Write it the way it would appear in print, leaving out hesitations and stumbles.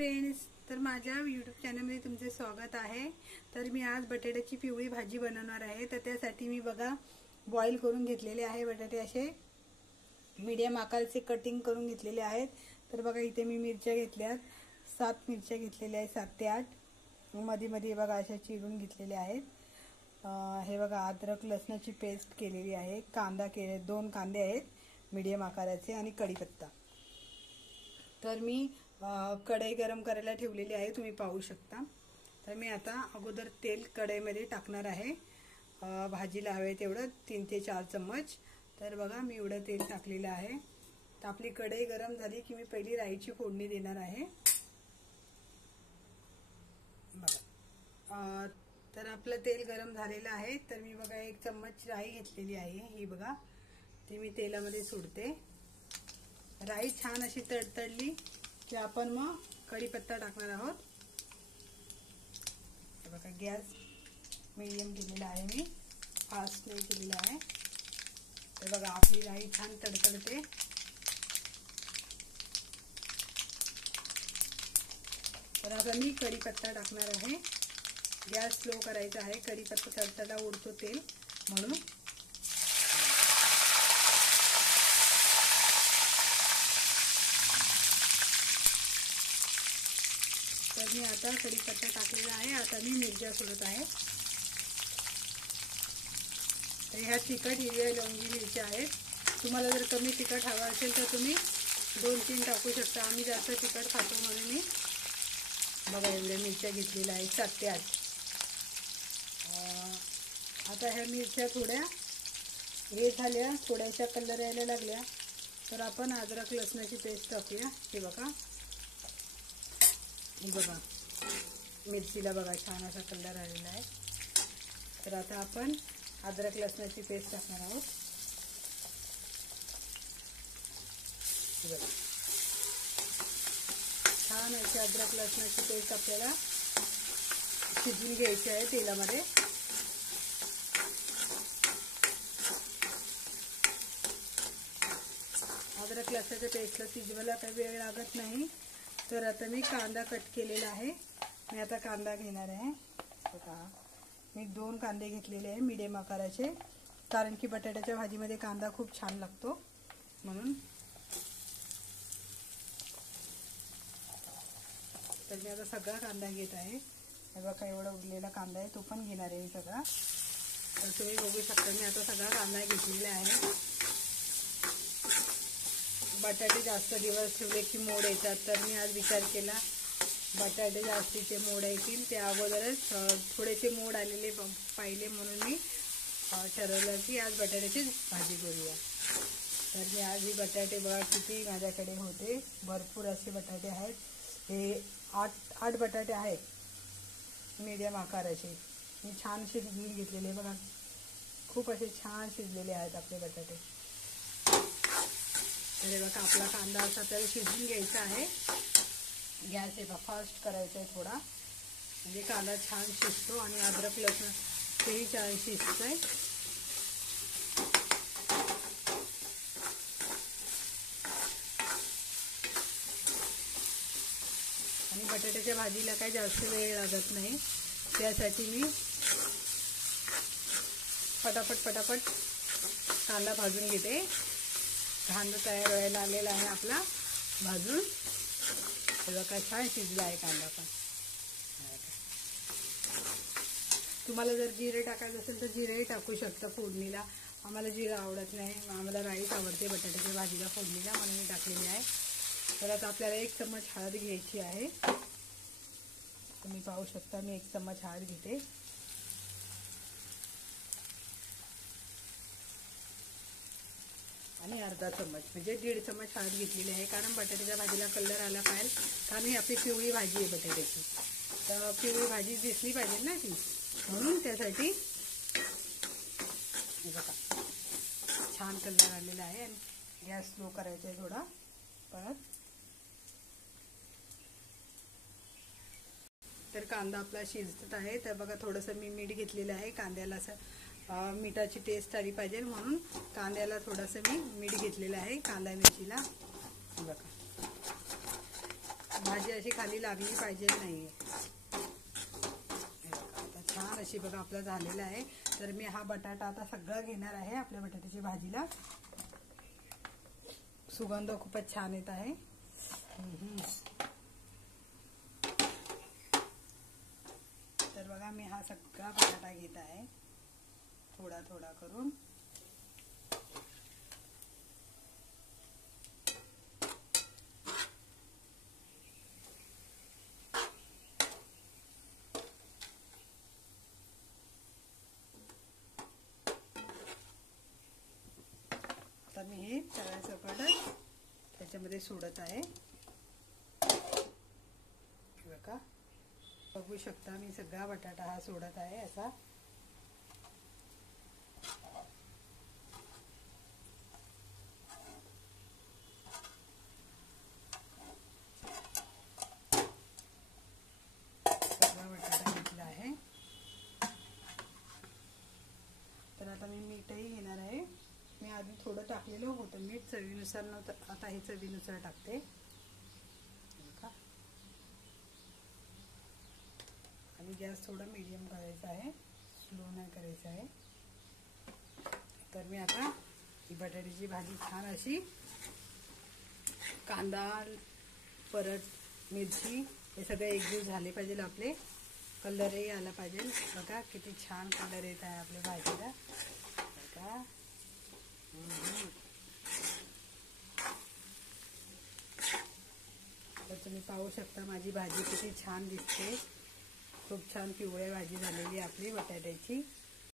Friends, तर माझ्या YouTube चॅनलमध्ये तुमचे स्वागत आहे। तर मी आज बटाट्याची पिवळी भाजी बनवणार आहे। तर त्यासाठी मी बघा बॉईल करून घेतलेले आहे बटाटे, असे मीडियम आकाराचे कटिंग करून घेतलेले आहेत। तर बघा इथे मी मिरच्या घेतल्यात, 7 मिरच्या घेतलेल्या आहेत, 7 ते 8 मध्ये मध्ये बघा अशा चिरून घेतलेल्या आहेत। हे बघा अद्रक लसणाची पेस्ट केलेली आहे, कांदा केले 2 कांदे आहेत मीडियम आकाराचे आणि कढीपत्ता। तर मी कढई गरम करायला ठेवलेली आहे, तुम्ही पाहू शकता। तर मी आता अगोदर तेल कढईमध्ये टाकणार आहे, भाजीला हवे तेवढं 3 ते 4 चम्मच। तर बघा मी एवढं तेल टाकलेलं आहे। तर आपली कढई गरम झाली की मी पहिली राईची फोडणी देणार आहे। बघा तर आपलं तेल गरम झालेलं आहे। तर मी बघा 1 चम्मच राई घेतलेली आहे, ही बघा ती मी तेलामध्ये सोडते। राई छान अशी तडतडली की आपण मग कढीपत्ता टाकणार आहोत। बघा गॅस मीडियम केलेला आहे, मी फास्ट नाही केलेला आहे। तर बघा आपली राई छान तडतडते। तर आता मी कढीपत्ता टाकणार आहे, गॅस स्लो करायचा आहे, कढीपत्ता तडतडा उडतो तेल म्हणून। तर मी आता कढीपत्ता टाकलेला आहे, आता मी मिरच्या सोडत आहे। तर ह्या तिखट हिरव्या लवंगी मिरच्या आहेत, तुम्हाला जर कमी तिखट हवा असेल तर तुम्ही 2-3 टाकू शकता। आम्ही जास्त तिखट खातो म्हणून मी बघा एवढ्या मिरच्या घेतलेल्या आहेत, 7 ते 8। आता ह्या मिरच्या थोड्या हे झाल्या, थोड्याशा कलर यायला लागल्या, तर आपण अद्रक लसणाची पेस्ट टाकूया। हे बघा, हे बघा मिरचीला बघा छान असा कलर आलेला आहे। तर आता आपण अद्रक लसणाची पेस्ट टाकणार आहोत। छान अशी अद्रक लसणाची पेस्ट आपल्याला शिजवून घ्यायची आहे तेलामध्ये। अद्रक लसणाच्या पेस्टला शिजवायला काही वेळ लागत नाही। तर आता मी कांदा कट केलेला आहे, मी आता कांदा घेणार आहे। बघा मी 2 कांदे घेतलेले आहे मीडियम आकाराचे, कारण की बटाट्याच्या भाजीमध्ये कांदा खूप छान लागतो म्हणून। तर मी आता सगळा कांदा घेत आहे, हे बघा एवढा उरलेला कांदा आहे, तो पण घेणार आहे सगळा। तर तुम्ही बघू शकता मी आता सगळा कांदा घेतलेला आहे। बटाटे जास्त दिवस ठेवले की मोड येतात, तर मी आज विचार केला बटाटे जास्तीचे मोड येतील त्या अगोदरच थोडेसे मोड आलेले पाहिले, म्हणून मी ठरवलं की आज बटाट्याची भाजी करूया। तर मी आज ही बटाटे बघा किती माझ्याकडे होते, भरपूर असे बटाटे आहेत। हे 8 बटाटे आहेत मीडियम आकाराचे, मी छान शिजवून घेतलेले बघा, खूप असे छान शिजलेले आहेत आपले बटाटे। तर बघा आपला कांदा असा त्याला शिजवून घ्यायचा आहे, गॅस हे फास्ट करायचा आहे थोडा, म्हणजे कांदा छान शिजतो आणि अद्रक लसूण तेही छान शिजतंय। आणि बटाट्याच्या भाजीला काही जास्त वेळ लागत नाही, त्यासाठी मी पटापट कांदा भाजून घेते। कांदा तयार व्हायला आलेला आहे आपला भाजून, बघा छान शिजला आहे कांदा पण। तुम्हाला जर जिरे टाकायचं असेल तर जिरेही टाकू शकता फोडणीला, आम्हाला जिरे आवडत नाही, आम्हाला राईस आवडते बटाट्याच्या भाजीला फोडणीला, म्हणून मी टाकलेली आहे। तर आता आपल्याला 1 चम्मच हळद घ्यायची आहे, तुम्ही पाहू शकता मी 1 चम्मच हळद घेते। आणि अर्धा चम्मच म्हणजे 1.5 चम्मच हळद घेतलेली आहे, कारण बटाट्याच्या भाजीला कलर आला पाहिजे, कारण ही आपली पिवळी भाजी आहे बटाट्याची, तर पिवळी भाजी दिसली पाहिजे ना ती, म्हणून त्यासाठी बघा छान कलर आलेला आहे। आणि गॅस स्लो करायचा आहे थोडा परत। तर कांदा आपला शिजत आहे, तर बघा थोडंसं मी मीठ घेतलेलं आहे, कांद्याला असं मिठाची टेस्ट आली पाहिजे म्हणून कांद्याला थोडंसं मी मीठ घेतलेलं आहे, कांदा मिरचीला। बघा भाजी अशी खाली लागली पाहिजे नाहीये. आता छान अशी बघा आपलं झालेलं आहे. तर मी हा बटाटा आता सगळं घेणार आहे आपल्या बटाट्याची भाजीला. सुगंध खूपच छान येत आहे. तर बघा मी हा सगळा बटाटा घेत आहे थोडा थोडा करून. आता मी हे तव्यासकट त्याच्यामध्ये सोडत आहे. बघा बघू शकता मी सगळा बटाटा हा सोडत आहे असा. सगळा बटाटा घेतला आहे. तर आता मी मीठही घेणार आहे. मी आधी थोडं टाकलेलं होतं मीठ, चवीनुसार नव्हतं, आता हे चवीनुसार टाकते. आणि गॅस थोडा मीडियम करायचा आहे, स्लो नाही करायचा आहे. तर मी आता ही बटाट्याची भाजी छान अशी कांदा परत मिरची हे सगळे एकजीव झाले पाहिजे. आपले कलरही आला पाहिजे. बघा किती छान कलर येत आहे आपल्या भाजीला. बघा तर तुम्ही पाहू शकता माझी भाजी किती छान दिसते. खूप छान पिवळी भाजी झालेली आपली बटाट्याची.